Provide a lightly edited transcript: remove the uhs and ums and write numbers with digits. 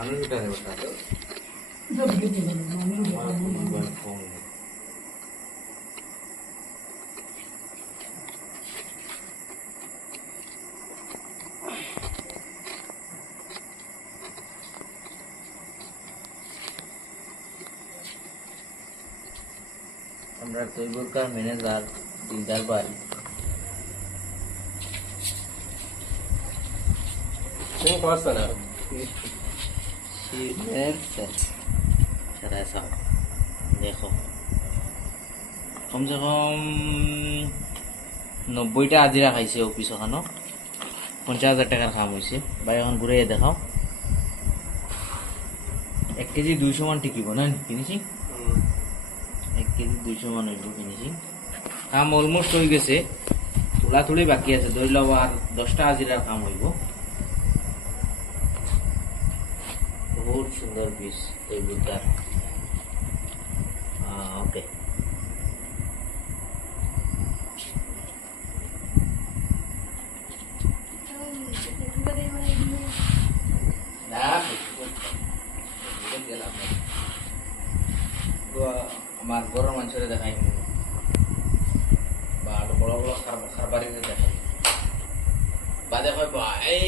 মানুষ উঠা দেবো তাহলে আমরা তৈবকার ম্যানেজার দিলদার বাড়ি দেখো কমসে কম 90টা হাজিরা খাইছে অফিস ওখানো 50,000 টাকার কাম হয়েছে ভাই এখন ঘুরে দেখাও 1 কেজি 200 মান টিকিব না ফিনিশিং 1 কেজি 200 মান হইব ফিনিশিং কাম অলমোস্ট হয়ে গেছে তোলাতুলি বাকি আছে ধরে লও আর 10টা হাজিরার কাম হইব বহুত সুন্দর পিস তৈবকার ওকে আমার গরম অঞ্চলে দেখাই বা বড় বড় খারবারি দেখাই বা দেখো এই